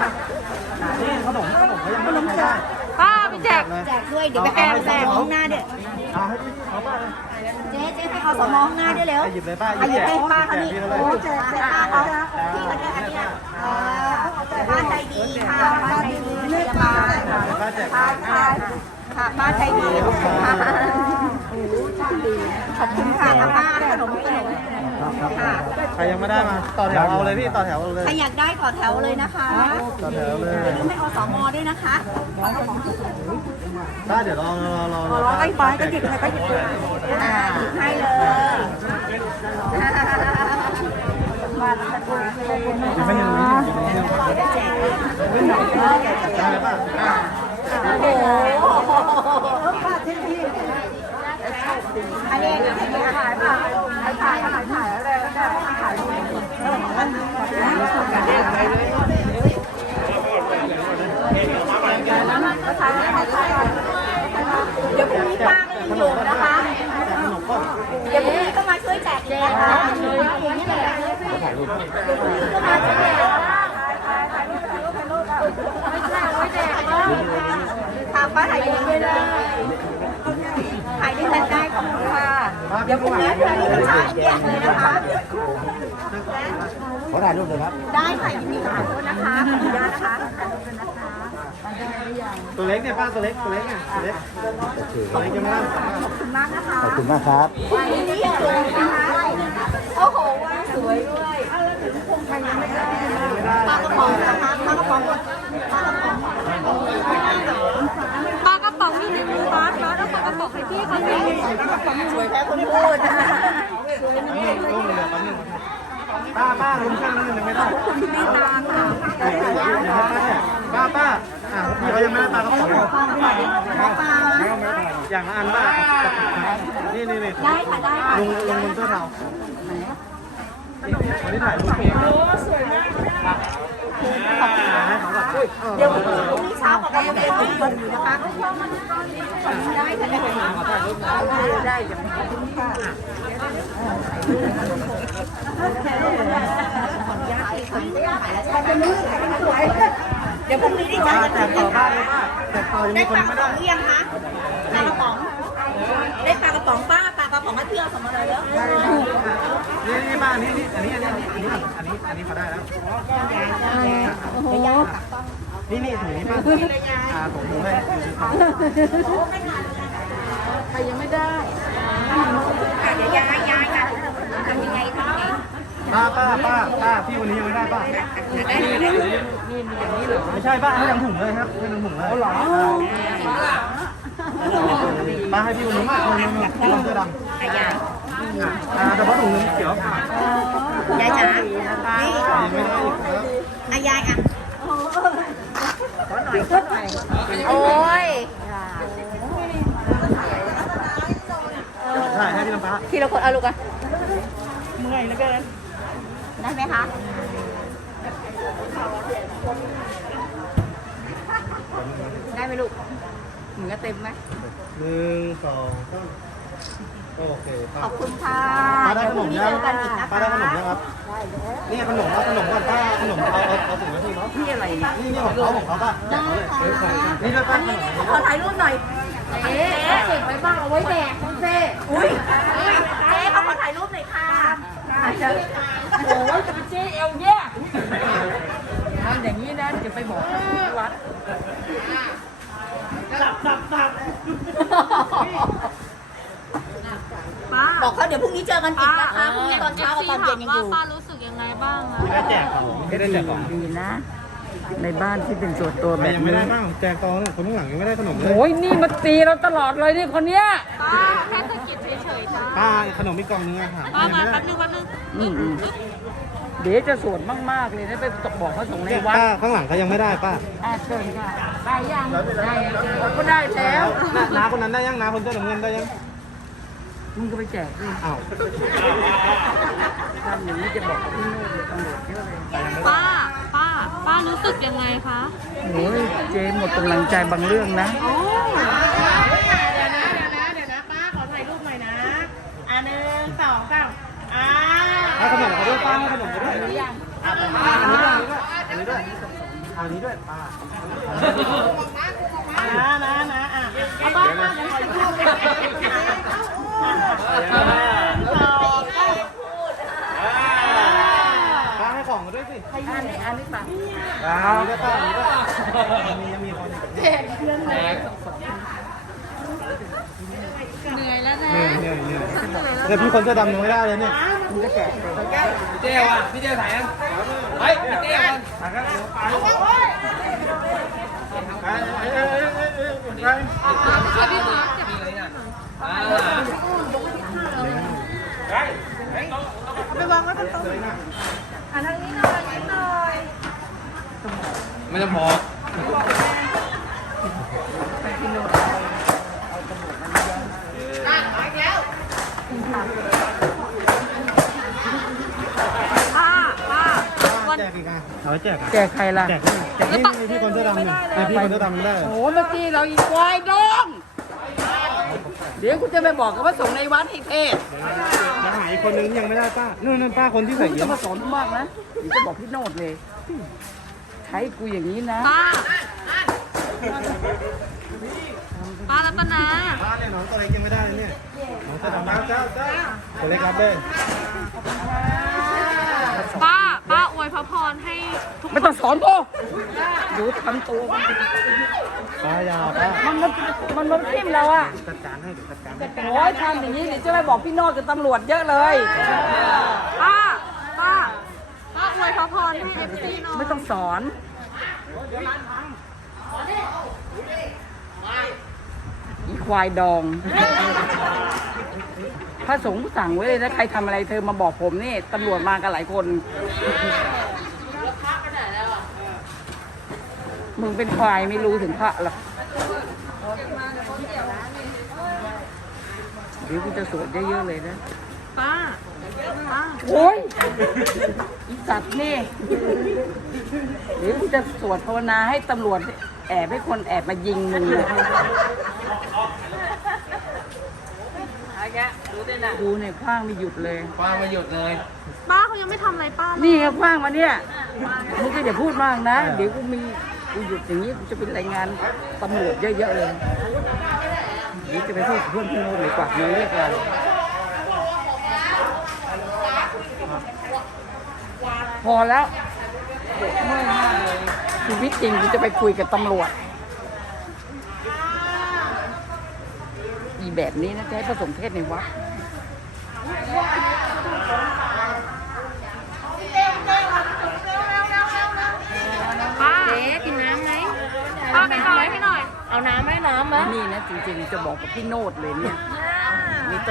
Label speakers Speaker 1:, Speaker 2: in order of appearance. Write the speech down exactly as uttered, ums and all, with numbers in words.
Speaker 1: นี่ขนมขนมเขายังไม่ได้ได้
Speaker 2: ป้าไปแจก
Speaker 3: แจกด้วยเดี๋ยวไปให้อสมข้างหน้าเดี๋ยว
Speaker 1: เอาให้พี่เอาป้าเลย
Speaker 3: เจ๊เจ๊ให้อสมข้างหน้าได้เร็ว
Speaker 1: หยิบเลยป้า
Speaker 3: หยิบให้ป้าเขานี่
Speaker 1: เลย
Speaker 3: โอ้แจกแจกป้าเขาพี่เขาได้อันนี้ป้าใจดีค่ะป้าใจดีพยาบาล
Speaker 1: ป้าแจก
Speaker 3: ค่ะค่ะป้าใจดีขอบคุณค่ะขอบคุณค่ะป้าขนมขนมค่ะ
Speaker 1: ใครยังไม่ได้มาต่อแถวเอาเลยพี่ต่อแถวเอาเลย
Speaker 3: ใครอยากได้ต่อแถวเลยนะคะ
Speaker 1: ต่อแถวเลย
Speaker 3: อย่าลืมให้อสมด้วยนะคะ
Speaker 1: ป้าเดี๋ยวรอรอรอรอ
Speaker 3: รอให้ป้าก็หยิบให้ก็หยิบอ่าหยิบให้เลยมาตะโกน
Speaker 1: หยิบให้หนึ่งนิดหยิบให้หนึ่ง
Speaker 3: แจก
Speaker 1: ได้ไหมป้า
Speaker 3: โอ้โหอันนี้อันนี้ขายป่ะขายขายขายขายอะไรก็ได้ขายเดี๋ยวพรุ่งนี้ป้าก็ยังอยู่นะคะ
Speaker 1: ขนมก้อน
Speaker 3: เดี๋ยวพรุ่งนี้ก็มาช่วยแจกเลยนะคะเดี๋ยวพรุ่งนี้ก็มาช่วยแจกค่ะป้าถ่ายรูปด้วยนะถ่ายด้วยกันได้ขอบคุณค่ะเดี๋ยวพรุ่งนี้พรุ่งนี้ก็ถ่ายแจกเลยนะคะ
Speaker 1: ขอถ่ายรูปเลยครับ
Speaker 3: ได้ค่ะยินดีกับคุณนะคะขออนุญาตนะคะ
Speaker 1: ตัวเล็กเนี่ยป้าตัวเล็กตัวเล็กเนี่ยตัวเล็กตัวเล็กยังไม่ได้
Speaker 3: ขอบคุณมากนะคะ
Speaker 1: ขอบคุณมากครับ
Speaker 3: วันนี้ยังสวยนะคะโอ้โหว่าสวยด้วยปลากระป๋องนะคะปลากระป๋องปลากระป๋อง
Speaker 2: ปลากระป๋องมีหนึ่งบาทแล้วปลากระป๋องให้พี่เขาหนึ่ง
Speaker 3: สวยแท้คนพูด
Speaker 1: รูปเลยแป๊บนึงป้าป้าลุ้นเครื่องนิดนึงไม่ได้
Speaker 3: คุณพี่ตาค่ะ
Speaker 1: ป้าป้าอ่ะพี่เขายังไม่ได้ปลากระป๋อง
Speaker 3: ปลาปลา
Speaker 1: อย่างละอันป้านี่นี่นี่
Speaker 3: ได้ค่ะได้ค่ะ
Speaker 1: ลุงลุงบนเสื้อเทาวันนี้ถ่ายรูปสวยมากให้เขาแบบ
Speaker 3: เดี๋ยวพรุ่งนี้เช้ากับเราจะไปคนอยู่นะคะได้ค่ะได้ค่ะได้ขอบคุณค่ะเดี๋ยวพรุ่งนี้ได้
Speaker 1: ป้า
Speaker 3: เจอ
Speaker 1: แจ
Speaker 3: กัน
Speaker 1: ก
Speaker 3: อี
Speaker 1: ต่อก บ้านเลยป้าแจกต่อยัง
Speaker 3: ได้
Speaker 1: มีค
Speaker 3: ป
Speaker 1: น
Speaker 3: ลาก
Speaker 1: ไม่
Speaker 3: ระป๋
Speaker 1: ได้
Speaker 3: องหรือยังคะปลากระป๋องได้ปลากระป๋องป้าปลากระป๋องให้พี่เอาสมมาเลยแล้ว
Speaker 1: นี่นี่ป้านี่นี่อันนี้อันนี้อันนี้อันนี้อันนี้เขาได้แล้ว
Speaker 3: โอ้โห
Speaker 1: นี่นี่ถุงนี้ป้าอ่าถุงเลย
Speaker 3: ใครยังไม่ได้เดี๋ยวยายยายค่ะทำยังไงทำยังไง
Speaker 1: ป้าป้าป้าป้าพี่วันนี้ยังไม่ได้ป้า
Speaker 3: ได้ได้
Speaker 1: ไม่ใช่ป้าให้ทั้งถุงเลยครับให้ทั้งถุงเลยอ๋อเหรอป้าให้พี่วันนี้มากเลยพี่เสื้อดำ
Speaker 3: ยาย
Speaker 1: อ่าแต่ว่าถุงนึงเขียวย
Speaker 3: ายจ๋านี่
Speaker 1: ยังไม่ได้อีกครับ
Speaker 3: อายายอ่ะขอหน่อยขอหน่อยโอ้ย
Speaker 1: ใช่ให้พี่น้ำป้า
Speaker 3: ทีละคนเอาลูกอ่ะ
Speaker 1: เมื่อยเหลือเกิน
Speaker 3: ได้ไหมคะได้ไหมลูกหนูก็เต็มไหม
Speaker 1: หนึ่งสองสามโอเค
Speaker 3: ขอบคุณค่ะ
Speaker 1: ป้าได้ขนม
Speaker 3: เดี๋
Speaker 1: ยั
Speaker 3: ยว
Speaker 1: ง
Speaker 3: พรุ่งนี้เจอกันอีกนะคะ
Speaker 1: ป้าได้ขนมยังครับนี่ขนมเอาขนมก่อนป้าขนมเอาเอาเอาถุงไว้ที่เนาะ
Speaker 3: นี่อะไรเนี่ย
Speaker 1: นี่นี่ของเขาของเขาป้าได้ค่ะนี่ด้วยป้าขนม
Speaker 3: ขอถ่ายรูปหน่อยเจ๊เก็บไว้บ้างเอาไว้แดกเจ๊อุ้ยเจ๊เขาขอถ่ายรูปหน่อยค่ะโอ้ยจะเป็นเจ๊เอวแย่ทำอย่างนี้นะจะไปบอกที่วัดบอกเขาเดี๋ยวพรุ่งนี้เจอกันอีกนะคะพรุ่งนี้ตอนเช้ากับตอนเย็นยังอยู่
Speaker 2: ป้ารู้สึกยังไงบ้างอะ
Speaker 1: ไม่ได้แจกของไม่ได้แจกของ
Speaker 4: ดีนะ ในบ้านที่เป็นส่วนตัวแบบ
Speaker 1: ยังไม่
Speaker 4: นี้
Speaker 1: ได้บ้างแจกตองคนข้างหลังยังไม่ได้ขนมเลย
Speaker 4: โอ้ยนี่มาตีเราตลอดเลยนี่คนเนี้ย
Speaker 2: ป้าแค่สะกิดเฉยๆจ้า
Speaker 1: ป้าขนมมีกล่องนึงอะค่ะ
Speaker 2: ป้า
Speaker 1: ยัง
Speaker 2: มา
Speaker 1: ไม่ได้
Speaker 2: แป๊บนึงแป๊บนึง
Speaker 4: อืมอืมเดี๋ยวจะสวดมากๆเลยนะไปบอกเขาส่งในวัด
Speaker 1: ป้าข้างหลังเขายังไม่ได้ป้า
Speaker 4: อ่าเชิญค่ะได้ยังได้ก็ได้แล้ว
Speaker 1: น้าคนนั้นได้ยังน้าคนเสื้อน้ำเงินได้ยัง
Speaker 4: มึงก็ไปแจกดิ
Speaker 1: อ้าว
Speaker 4: ทำอย่างนี้จะบอกที่นู่นเลยตำรวจเยอะเลย
Speaker 2: ป้าป้าป้ารู้สึกยังไงคะ
Speaker 4: โอ้ยเจหมดกำลังใจบางเรื่องนะ
Speaker 2: โอ้
Speaker 5: เดี๋ยวนะเดี๋ยวนะเดี๋ยวนะป้าขอถ่ายรูปหน่อยนะอ่ะหนึ่งสองสามอ่า
Speaker 1: ให้ขนมเขาด้วยป้าให้ขนมเขาด้วยอันนี้ด้วยอันนี้ด้วยอันนี้ด้วยคอันนี้ด้วยป้า
Speaker 5: นะนะนะอ่ะเอาป้าป้าเดี๋ยวขอรูปเลยสองสาม
Speaker 1: ป้าให้ของมาด้วยสิ
Speaker 3: อันนี้อันนี้ป่ะ
Speaker 1: ป้าอันนี้ด้วยป้าอันนี้ด้วยมียังมีคนแจก
Speaker 2: เหนื่อยแล้วนะ
Speaker 1: เหนื่อยเหนื่อยเหนื่อยแต่พี่คนเสื้อดำยังไม่ได้เลยเนี่ย
Speaker 4: เจ๊ว่ะพี่เจ๊ถ่ายยังไปพี่เจ๊ก่อน
Speaker 1: ถ่ายกันไปไปไปไป
Speaker 2: ช่วยพี่มาร์คจับ
Speaker 4: มีเลยนะอ่า
Speaker 5: ไปวางไว้บนโต๊ะ
Speaker 3: อันทางนี้หน่อยนิดหน่อย
Speaker 4: ไม่ต้องพอ
Speaker 2: ป้าป้าวัน
Speaker 1: แจกอีกอ่ะเอาไว้แจกอ่ะ
Speaker 3: แจกใครล่ะ
Speaker 1: แจกนี่แจกนี่มีพี่คนเสื้อดำเนี่ยมีพี่คนเสื้อดำไม่ได้
Speaker 3: โอ้เมื่อกี้เราอีควายดองเดี๋ยวกูจะไปบอกกับพระสงฆ์ในวัดให้เทศ
Speaker 1: มาหาอีกคนนึงยังไม่ได้ป้านู่นนั่นป้าคนที่
Speaker 3: กู
Speaker 1: ใส่เย
Speaker 3: จะ
Speaker 1: อะ
Speaker 3: มาสอนมากนะเดี๋ยวจะบอกพี่โนดเลย ใช้กูอย่างนี้นะ
Speaker 2: ป้าป้ารัตนา
Speaker 1: ป้าเนี่ยน้องตัวเล็กยังไม่ได้เลยเนี่ยน้องเสื้อดำเจ้าเจ้าตัวเล็กรับเลย
Speaker 2: ป้าป้าอวยพระพรให้ทุก
Speaker 3: ไม่ต้องสอนกูดูทำตัว
Speaker 1: ป้ายาป้า
Speaker 3: มันมันมันมันทิ่มเราอะ
Speaker 1: จัดการให้เดี๋ยวจัดการให้
Speaker 3: โอ้ยทำอย่างนี้เดี๋ยวจะไปบอกพี่โนดกับตำรวจเยอะเลย
Speaker 2: ป้าป้าป้าอวยพระพรให้เอฟซีหน่อย
Speaker 3: ไม่ต้องสอนอีควายดอง พระสงฆ์สั่งไว้เลยนะใครทำอะไรเธอมาบอกผมนี่ตำรวจมากันหลายคน มึงเป็นควายไม่รู้ถึงพระหรอกเดี๋ยวกูจะสวดเยอะๆเลยนะ
Speaker 2: ป้าป้า
Speaker 3: โอ้ยอีสัตว์นี่เดี๋ยวกูจะสวดภาวนาให้ตำรวจแอบให้คนแอบมายิงมึงเลยกูเนี่ยคว้างไม่หยุดเลย
Speaker 4: ฟังมาหยุดเลย
Speaker 2: ป้าเขายังไม่ทำอะไรป้าเลย
Speaker 3: นี่ไงคว้างมาเนี่ยมึงก็อย่าพูดมากนะ เดี๋ยวกูมีกูหยุดอย่างนี้กูจะเป็นรายงานตำรวจเยอะๆเลยเดี๋ยวจะไปพูดกับเพื่อนพี่โน้ตเลยกว่าเงินเรียกเราพอแล้วปวดเมื่อยมากเลยชีวิตจริงกูจะไปคุยกับตำรวจอีแบบนี้นะจะให้ผสมเพศในวัด
Speaker 2: ป้าเจ๊กินน้ำไหมป้าไปรอให้หน่อย
Speaker 5: เอาน้ำไหมน้ำไหม
Speaker 3: นี่นะจริงๆจะบอกกับพี่โนดเลยเนี่ย